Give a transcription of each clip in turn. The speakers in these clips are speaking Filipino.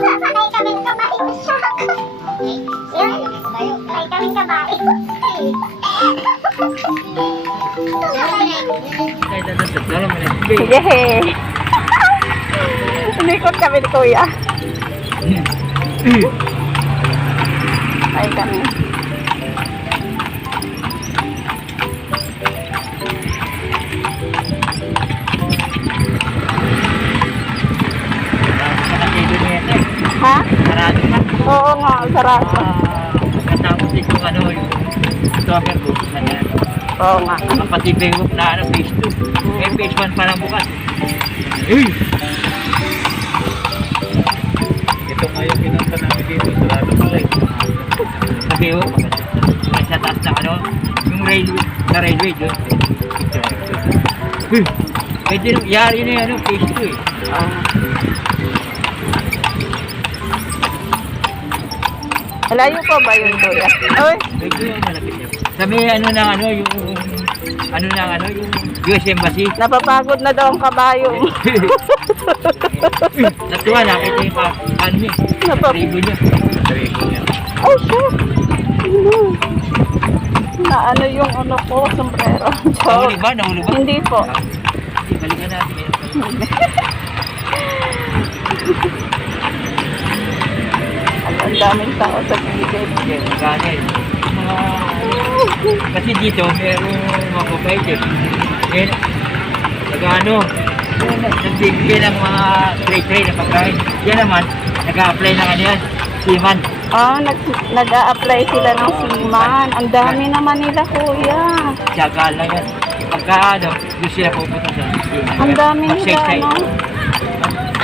Sasakay kami kabayo sa Yun, sakay kami kabayo. Sige. Umikot kami ni Kuya. Ay kami. Oo nga, sarado. Ah, Katapos ito ano, yung soccer book na yan. Oo nga. Ang pati Facebook na ano, phase 2. Eh, phase 1 pa lang bukas. Eh! Ito nga yung pinunta namin dito, sarado pala eh. Ko, may sa taas na ano, yung railway, sa railway doon. Eh! Pwede nung, yari na yung ano, phase 2 eh. Ah. Malayo pa ba yun, Kuya? Oy, Medyo yung malapit yun. Sa may ano na ano, yung, ano na ano, yung US Embassy. napapagod na daw ang kabayo. Natuwa, nakita yung ka, ano niya, tribo niya. Trigo niya. Oh, shit! Ano? Na ano yung ano ko, sombrero. Nahuli ba? Nahuli ba? Hindi po. Sige, balikan natin. Daming tao sa gilid. Magkano eh. Mga, kasi dito, merong mga provider. Eh, nag-ano, nagbibigay ng mga tray-tray na pagkain. Yan naman, nag-a-apply ng ano yan, seaman. Ah, nag, nag-a-apply sila ng siman. Ang dami naman nila, kuya. Tiyagaan lang yan. Pagka ano, doon sila pupunta sa seaman. Ang dami nila, ano?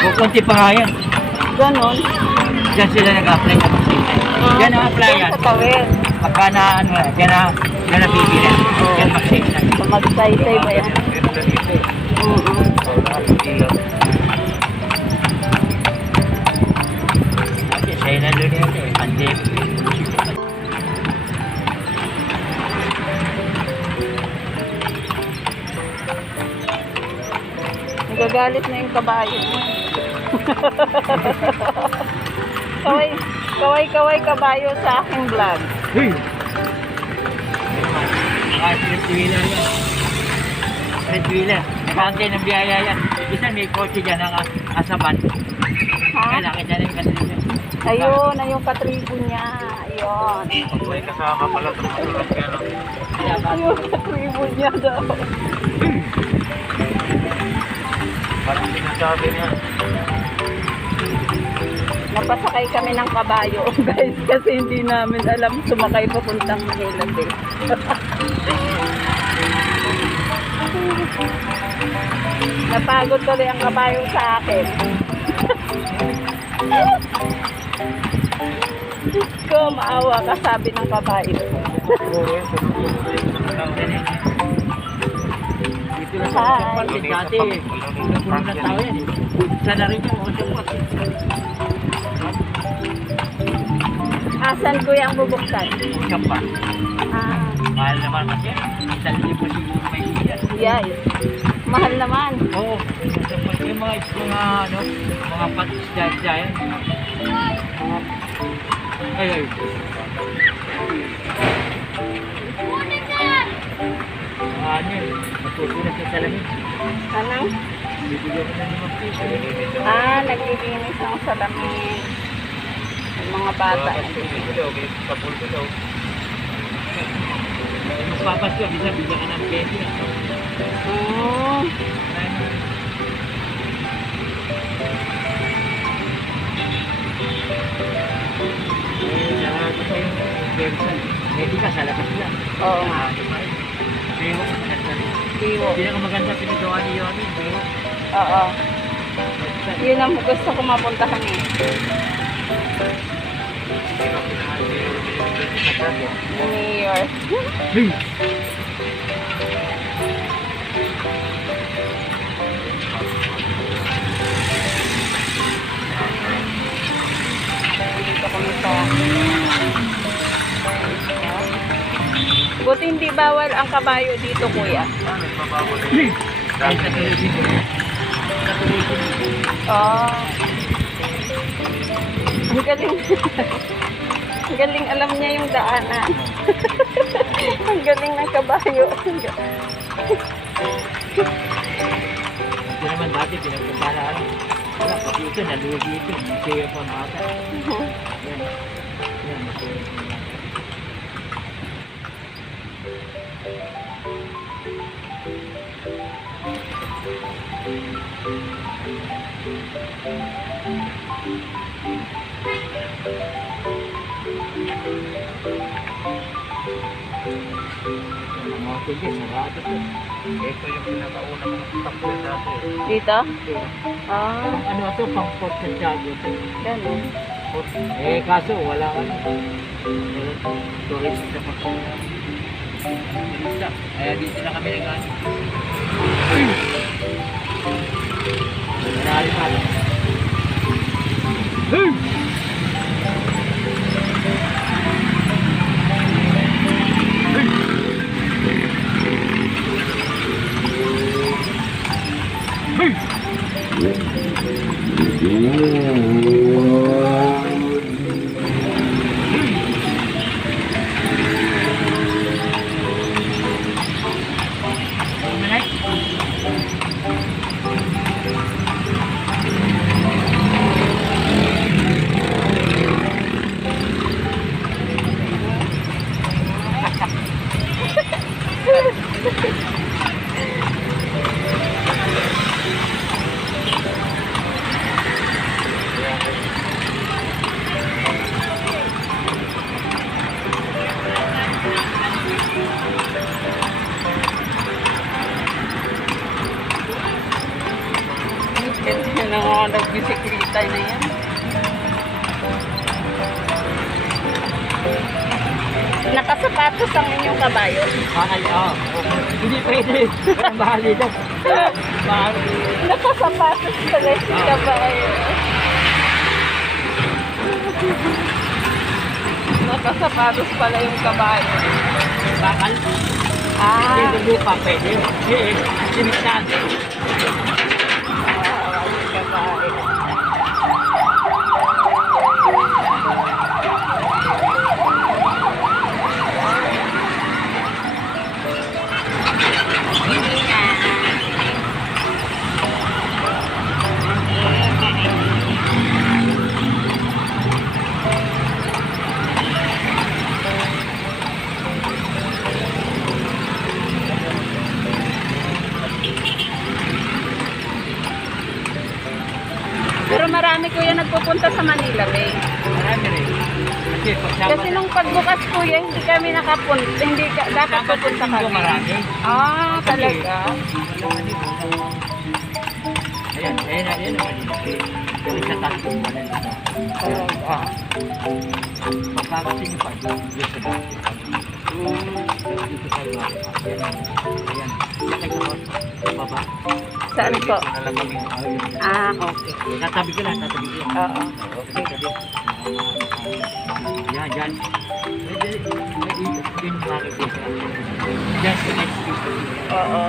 Kukunti pa nga yan. Ganon. Diyan sila nag-apply ng mag-shake-shake. Yan ang apply yan. Sa tawid. Pagka na ano, yan na, yan na bibili. Yan mag-shake-shake. Magsaysay ba yan? Ganda dito eh. Mm-mm. Oh, lahat ng ilaw. Kasi sa'yo na doon yan eh. Pandemic. Nagagalit na yung kabayo. kaway, kaway, kaway kabayo sa aking vlog. Hey! Yan. Red wheeler. Nakantay ng biyaya yan. Isa may kotse dyan ang asaban. Ha? Kailangan dyan yung kanila. Ayun, na yung katribo niya. Ayun. May kasama pala sa mga ano. Ayun, katribo niya daw. Parang sinasabi niya. Napasakay kami ng kabayo, guys, kasi hindi namin alam sumakay papuntang Manila Bay. Napagod tuloy ang kabayo sa akin. Ko, maawa ka, sabi ng kabayo. Puro puro Hi. Dati, puno na tao yan eh. Isa na rin yung. Asan ko yung bubuksan? Ocean Park. Ah, Mahal naman kasi. Isang libo siguro may yan. yes. Mahal naman. Oo. Ocean Park. Yung mga, mga ano, mga patis-isda yan. Mga, ay, ay. Ano yun, matutunan sa salamin. Anong? Bibigyan mo na limang piso. Ah, naglilinis ng salamin. Mga bata. Mas papas ko, bisa bigyan ka ng candy. Mm. Hindi ka sa labas lang. Oo nga. Rin. Tiwo. Pinakamaganda pinagawa ni Yomi. Pero Oo. Yun ang gusto ko mapuntahan eh. Mayor. Dito kami sa... Buti hindi bawal ang kabayo dito, kuya? Dahil sa. Oh. Ang galing. Ang galing alam niya yung daanan. Ang galing ng kabayo. Ito naman dati, pinagpaparaan. Wala, pati ito, naluwag dito. Hindi kayo pa maka. Yan. Yan. Yung mga sige, sarado po. Ito yung pinakauna kong takbo dati. Dito? Ito. Ah, Ano to, pang Fort Santiago ganun. Eh, kaso wala ka tourist na po. Kaya dito na kami nag Marami pa. Ganda mga nagbisiklita na yan. Nakasapatos ang inyong kabayo. Mahal, oo. Hindi pwede. Walang bahali daw. Mahal. Nakasapatos pala yung kabayo. Nakasapatos pala yung kabayo. Bakal. Ah, Hindi lupa pwede. Eh, sinisante. ah, nagpupunta sa Manila Bay. Kasi nung pagbukas kuya, hindi kami nakapunta. Hindi ka, dapat pupunta kami. Ah, talaga? Ayan, ayan, ayan naman yun. Pero sa tatlong buwan na ito. Talaga. Magkakasin pa doon doon sa. Mm. Pero dito tayo ako. Ayan. Ayan. Sakay sa bus. Sa baba. Saan po? Ah, okay. Tatabi ko lang, tatabi ko lang. Oo. Okay, tabi. Yan, yan. Just the next. Oo.